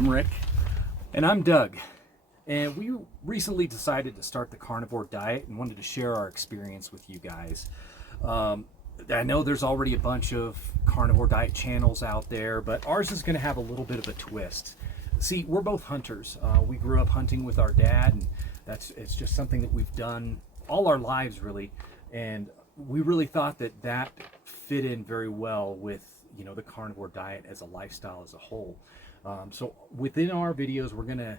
I'm Rick. And I'm Doug. And we recently decided to start the carnivore diet and wanted to share our experience with you guys. I know there's already a bunch of carnivore diet channels out there, but ours is going to have a little bit of a twist. See, we're both hunters. We grew up hunting with our dad, and it's just something that we've done all our lives, really. And we really thought that fit in very well with, the carnivore diet as a lifestyle as a whole. So within our videos, we're going to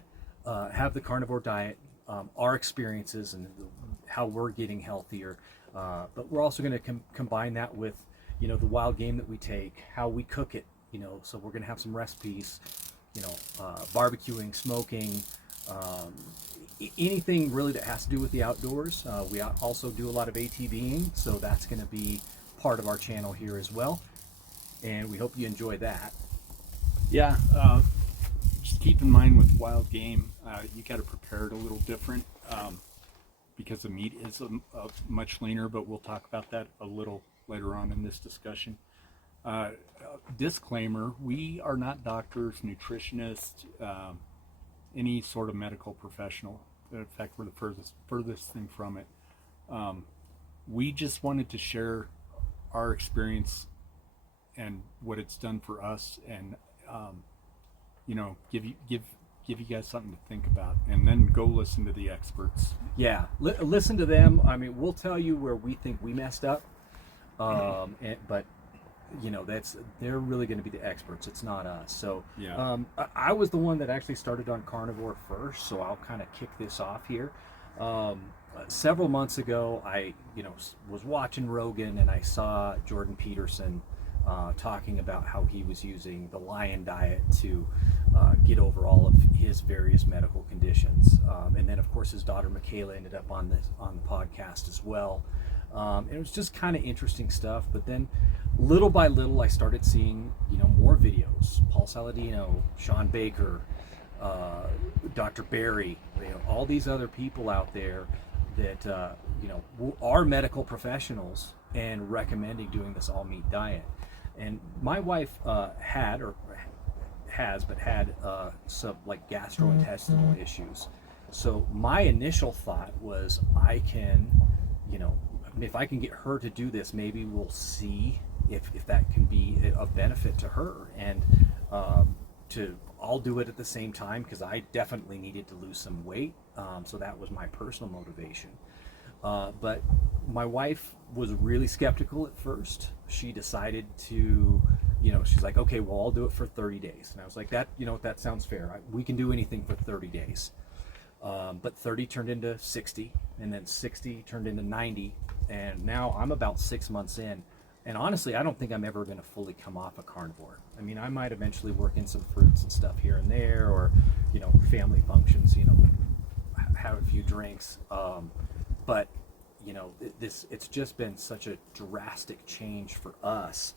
have the carnivore diet, our experiences, and how we're getting healthier. But we're also going to combine that with, the wild game that we take, how we cook it. So we're going to have some recipes, barbecuing, smoking, anything really that has to do with the outdoors. We also do a lot of ATVing, so that's going to be part of our channel here as well. And we hope you enjoy that. Yeah, just keep in mind with wild game, you got to prepare it a little different because the meat is much leaner, but we'll talk about that a little later on in this discussion. Disclaimer, we are not doctors, nutritionists, any sort of medical professional. In fact, we're the furthest thing from it. We just wanted to share our experience and what it's done for us, and give you guys something to think about, and then go listen to the experts. Yeah, listen to them. I mean, we'll tell you where we think we messed up, but they're really going to be the experts. It's not us. So yeah. I was the one that actually started on carnivore first, so I'll kind of kick this off here. Several months ago, I was watching Rogan, and I saw Jordan Peterson talking about how he was using the lion diet to get over all of his various medical conditions, and then of course his daughter Michaela ended up on the podcast as well. And it was just kind of interesting stuff. But then little by little I started seeing more videos. Paul Saladino, Sean Baker, Dr. Barry, all these other people out there that are medical professionals and recommending doing this all meat diet. And my wife had some like gastrointestinal issues. So my initial thought was, I can, if I can get her to do this, maybe we'll see if that can be of benefit to her. And I'll do it at the same time, because I definitely needed to lose some weight. So that was my personal motivation. But my wife was really skeptical at first. She decided to, she's like, okay, well, I'll do it for 30 days. And I was like, that sounds fair. We can do anything for 30 days. But 30 turned into 60, and then 60 turned into 90. And now I'm about 6 months in. And honestly, I don't think I'm ever going to fully come off a carnivore. I mean, I might eventually work in some fruits and stuff here and there, or, family functions, have a few drinks. But it's just been such a drastic change for us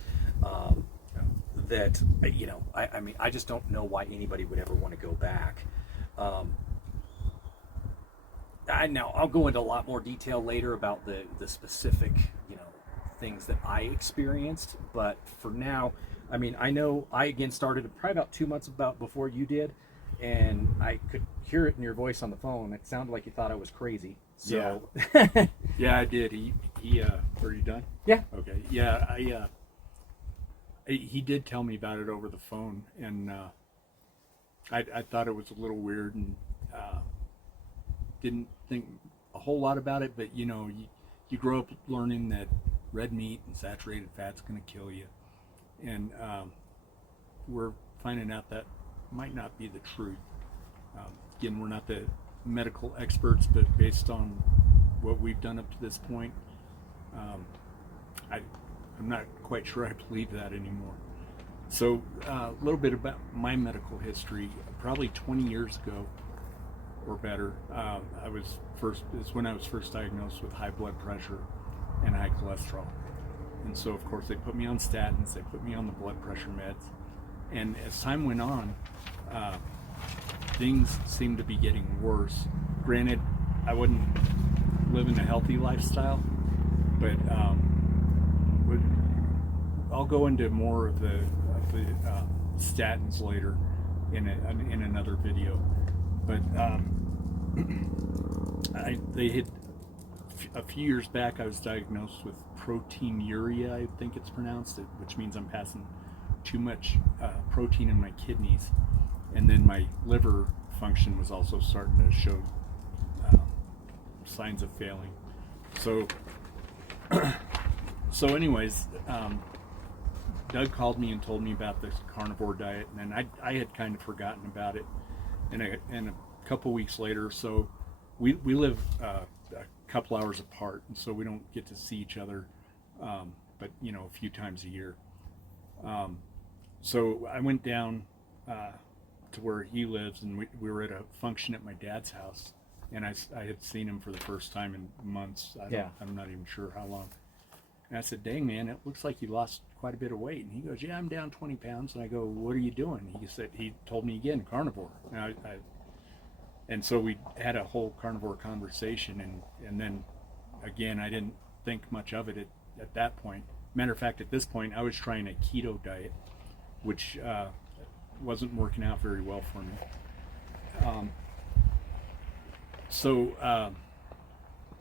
that I mean, I just don't know why anybody would ever want to go back. I'll go into a lot more detail later about the specific things that I experienced, but for now, I mean, I know I again started probably about 2 months before you did, and I could hear it in your voice on the phone. It sounded like you thought I was crazy. So yeah, yeah, I did. He are you done? Yeah. Okay. Yeah, he did tell me about it over the phone, and I thought it was a little weird, and didn't think a whole lot about it. But you grow up learning that red meat and saturated fat's going to kill you, and we're finding out that might not be the truth. Again, we're not the medical experts, but based on what we've done up to this point, I'm not quite sure I believe that anymore. So a little bit about my medical history. Probably 20 years ago or better, is when I was first diagnosed with high blood pressure and high cholesterol. And so of course they put me on statins, they put me on the blood pressure meds, and as time went on, things seemed to be getting worse. Granted, I wasn't living a healthy lifestyle, but I'll go into more of the statins later. in another video. But they had a few years back. I was diagnosed with proteinuria, I think it's pronounced, which means I'm passing too much protein in my kidneys, and then my liver function was also starting to show signs of failing. So, anyways, Doug called me and told me about this carnivore diet, and then I had kind of forgotten about it. And a couple weeks later, so we live a couple hours apart, and so we don't get to see each other, but a few times a year. So I went down to where he lives, and we were at a function at my dad's house, and I had seen him for the first time in months. I'm not even sure how long. And I said, "Dang, man, it looks like you lost quite a bit of weight." And he goes, "Yeah, I'm down 20 pounds." And I go, "What are you doing?" He told me again, carnivore. And so we had a whole carnivore conversation, and then again, I didn't think much of it at that point. Matter of fact, at this point, I was trying a keto diet, which wasn't working out very well for me.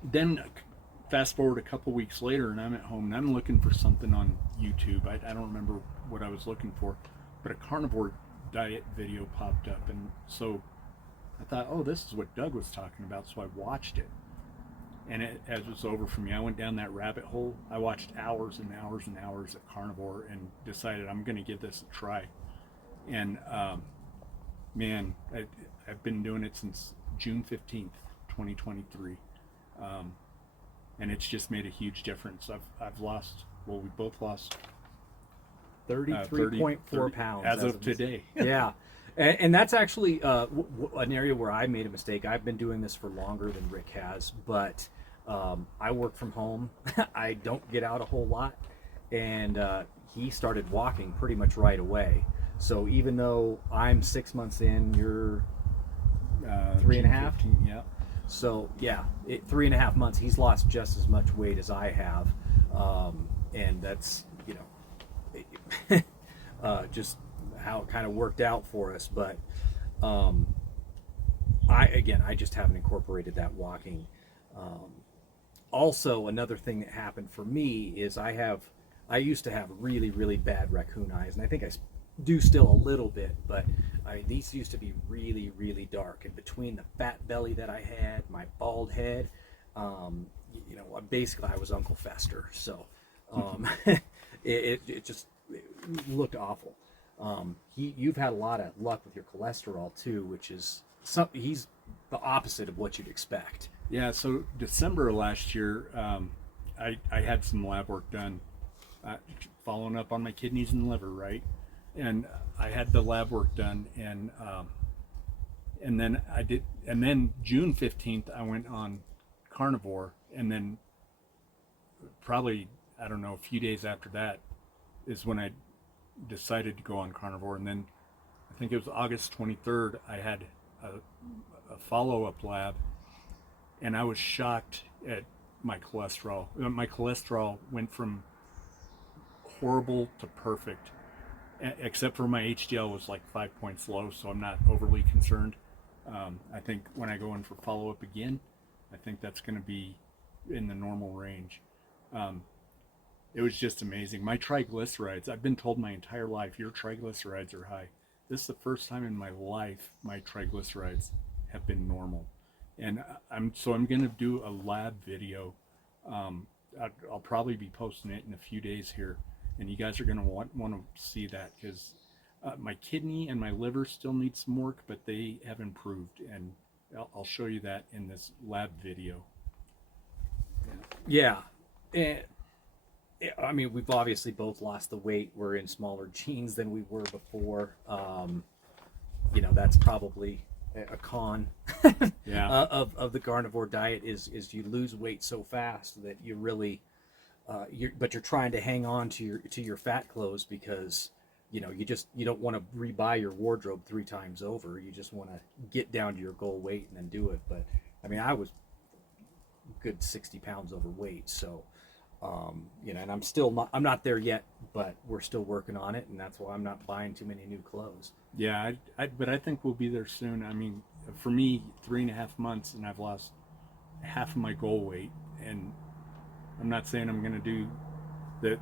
Then fast forward a couple weeks later, and I'm at home, and I'm looking for something on YouTube. I don't remember what I was looking for, but a carnivore diet video popped up, and so I thought, oh, this is what Doug was talking about, so I watched it. And as it was over for me, I went down that rabbit hole. I watched hours and hours and hours of carnivore and decided I'm going to give this a try. And man, I've been doing it since June 15th, 2023. And it's just made a huge difference. I've lost, well, we both lost 33.4 pounds as of today. Yeah. And that's actually an area where I made a mistake. I've been doing this for longer than Rick has, but I work from home. I don't get out a whole lot. And he started walking pretty much right away. So even though I'm 6 months in, you're 3.5? Yeah. So yeah, 3.5 months, he's lost just as much weight as I have. And that's, just how it kind of worked out for us. But I just haven't incorporated that walking. Also, another thing that happened for me is I used to have really, really bad raccoon eyes, and I think I do still a little bit, but these used to be really, really dark. And between the fat belly that I had, my bald head, basically I was Uncle Fester. So it just looked awful. You've had a lot of luck with your cholesterol too, which is he's the opposite of what you'd expect. Yeah, so December of last year, I had some lab work done, following up on my kidneys and liver, right? And I had the lab work done, and then June 15th I went on carnivore, and then probably, I don't know, a few days after that is when I decided to go on carnivore. And then I think it was August 23rd I had a follow-up lab, and I was shocked at my cholesterol. My cholesterol went from horrible to perfect, except for my HDL was like 5 points low, so I'm not overly concerned. I think when I go in for follow-up again, I think that's going to be in the normal range. It was just amazing. My triglycerides, I've been told my entire life, your triglycerides are high. This is the first time in my life my triglycerides have been normal. And I'm going to do a lab video. I'll probably be posting it in a few days here, and you guys are going to want to see that, because my kidney and my liver still need some work, but they have improved, and I'll show you that in this lab video. Yeah. We've obviously both lost the weight. We're in smaller jeans than we were before. That's probably a con Yeah. of the carnivore diet is you lose weight so fast that you really but you're trying to hang on to your fat clothes, because you don't want to rebuy your wardrobe 3 times over. You just want to get down to your goal weight and then do it. But I was a good 60 pounds overweight, so And I'm not there yet, but we're still working on it, and that's why I'm not buying too many new clothes. Yeah, but I think we'll be there soon. I mean, for me, 3.5 months, and I've lost half of my goal weight. And I'm not saying I'm going to do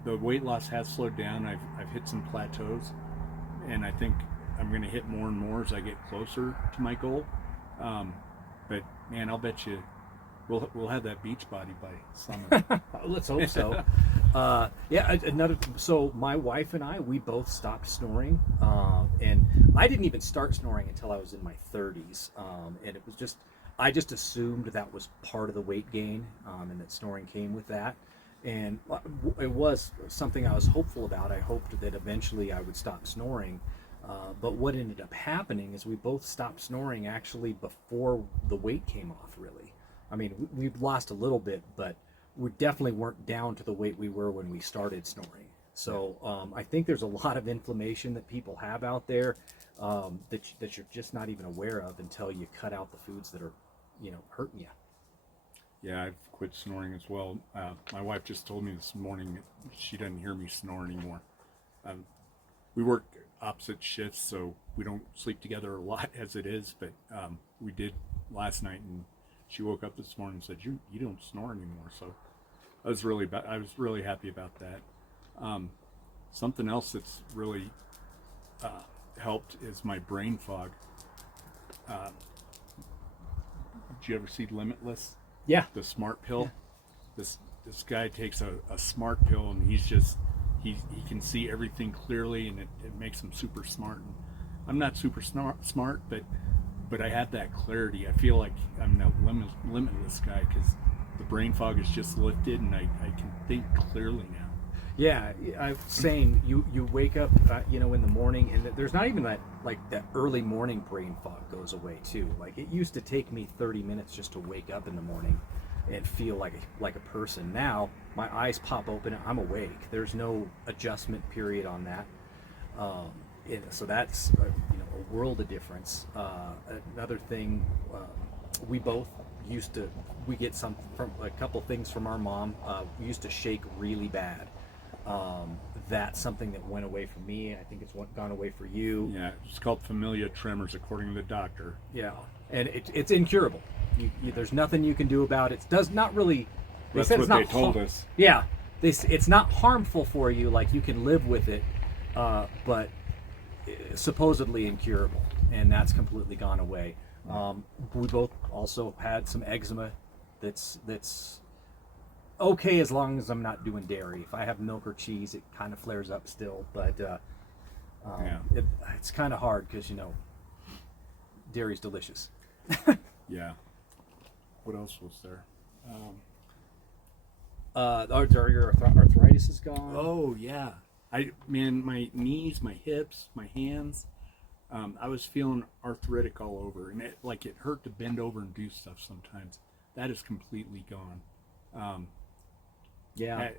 the weight loss has slowed down. I've hit some plateaus, and I think I'm going to hit more and more as I get closer to my goal. But man, I'll bet you we'll have that beach body by summer. Let's hope so. So my wife and we both stopped snoring, and I didn't even start snoring until I was in my 30s, and it was just I just assumed that was part of the weight gain, and that snoring came with that, and it was something I was hopeful about. I hoped that eventually I would stop snoring. But what ended up happening is we both stopped snoring actually before the weight came off, really. I mean, we've lost a little bit, but we definitely weren't down to the weight we were when we started snoring. So I think there's a lot of inflammation that people have out there that you're just not even aware of until you cut out the foods that are, hurting you. Yeah, I've quit snoring as well. My wife just told me this morning that she doesn't hear me snore anymore. We work opposite shifts, so we don't sleep together a lot as it is, but we did last night, and she woke up this morning and said, you don't snore anymore. So I was really happy about that. Something else that's really helped is my brain fog. Did you ever see Limitless? Yeah. The smart pill. Yeah. This guy takes a smart pill, and he can see everything clearly, and it makes him super smart. And I'm not super smart, but I have that clarity. I feel like I'm that limitless guy because the brain fog is just lifted, and I can think clearly now. Yeah, I'm saying you wake up, in the morning, and there's not even that early morning brain fog goes away too. Like it used to take me 30 minutes just to wake up in the morning and feel like a person. Now my eyes pop open, I'm awake. There's no adjustment period on that. So that's a world of difference. Another thing, we both we get some from a couple things from our mom. We used to shake really bad. That's something that went away for me. I think it's gone away for you. Yeah, it's called familial tremors, according to the doctor. Yeah, and it's incurable. There's nothing you can do about it. It does not really. That's what they told us. Yeah, it's not harmful for you. Like you can live with it, but supposedly incurable, and that's completely gone away. We both also had some eczema. That's okay as long as I'm not doing dairy. If I have milk or cheese, it kind of flares up still, but it's kind of hard because dairy's delicious. Yeah. What else was there? Your arthritis is gone. Oh yeah, my knees, my hips, my hands. I was feeling arthritic all over, and it hurt to bend over and do stuff sometimes. That is completely gone. Yeah,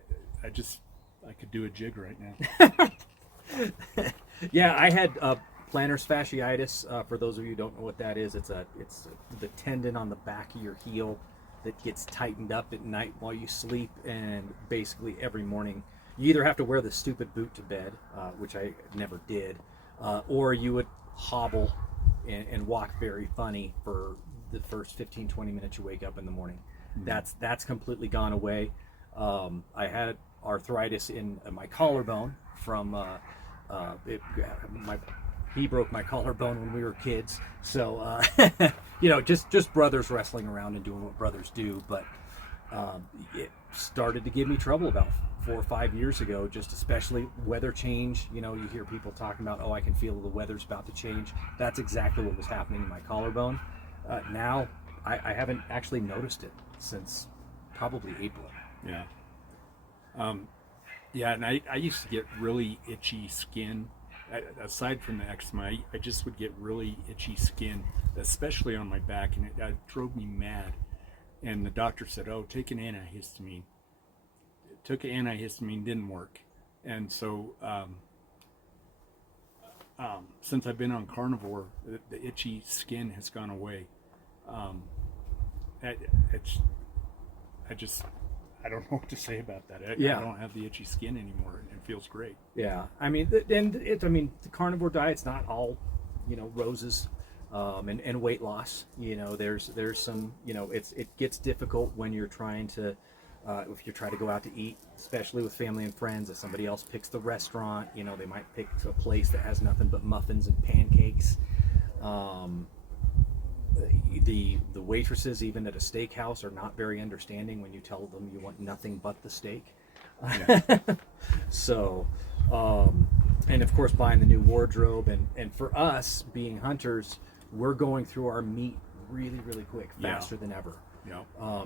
I could do a jig right now. Yeah, I had plantar fasciitis. For those of you who don't know what that is, it's the tendon on the back of your heel that gets tightened up at night while you sleep, and basically every morning you either have to wear the stupid boot to bed, which I never did, or you would hobble and walk very funny for the first 15-20 minutes you wake up in the morning. Mm-hmm. That's completely gone away. I had arthritis in my collarbone from he broke my collarbone when we were kids, so just brothers wrestling around and doing what brothers do. But it started to give me trouble about 4 or 5 years ago, just especially weather change. You hear people talking about, I can feel the weather's about to change. That's exactly what was happening in my collarbone. Now I haven't actually noticed it since probably April. Yeah. And I used to get really itchy skin. Aside from the eczema, I just would get really itchy skin, especially on my back, and it drove me mad. And the doctor said, take an antihistamine. Took an antihistamine, didn't work. And so since I've been on carnivore, the itchy skin has gone away. I don't know what to say about that. I don't have the itchy skin anymore. It feels great. Yeah, I mean, the carnivore diet's not all, roses, and weight loss. There's some, it gets difficult when you're trying to, if you try to go out to eat, especially with family and friends. If somebody else picks the restaurant, they might pick a place that has nothing but muffins and pancakes. The waitresses, even at a steakhouse, are not very understanding when you tell them you want nothing but the steak. Yeah. So, and of course, buying the new wardrobe, and for us being hunters, we're going through our meat really, really quick, faster than ever. Yeah.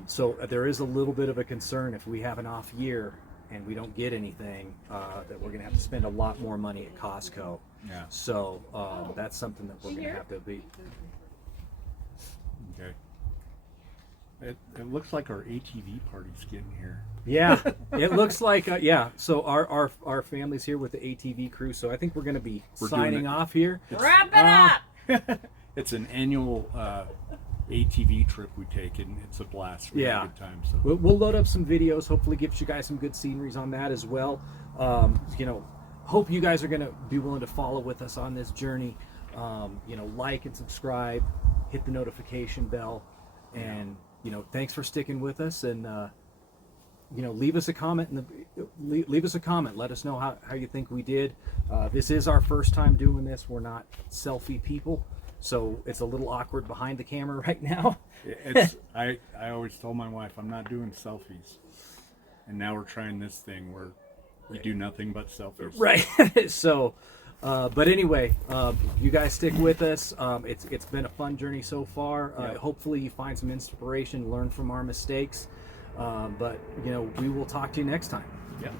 So there is a little bit of a concern if we have an off year and we don't get anything, that we're going to have to spend a lot more money at Costco. Yeah. So that's something that we're going to have to be. Okay. It looks like our ATV party's getting here. Yeah, it looks like So our family's here with the ATV crew. So I think we're going to be signing off here. Wrap it up. It's an annual ATV trip we take, and it's a blast. We have a good time. So we'll load up some videos. Hopefully, gives you guys some good sceneries on that as well. Hope you guys are going to be willing to follow with us on this journey. Like and subscribe, hit the notification bell, and thanks for sticking with us. And leave us a comment. Leave us a comment. Let us know how you think we did. This is our first time doing this. We're not selfie people, so it's a little awkward behind the camera right now. I always told my wife I'm not doing selfies, and now we're trying this thing where we do nothing but selfies. Right. So, but anyway, you guys stick with us. It's been a fun journey so far. Hopefully, you find some inspiration, learn from our mistakes. But we will talk to you next time.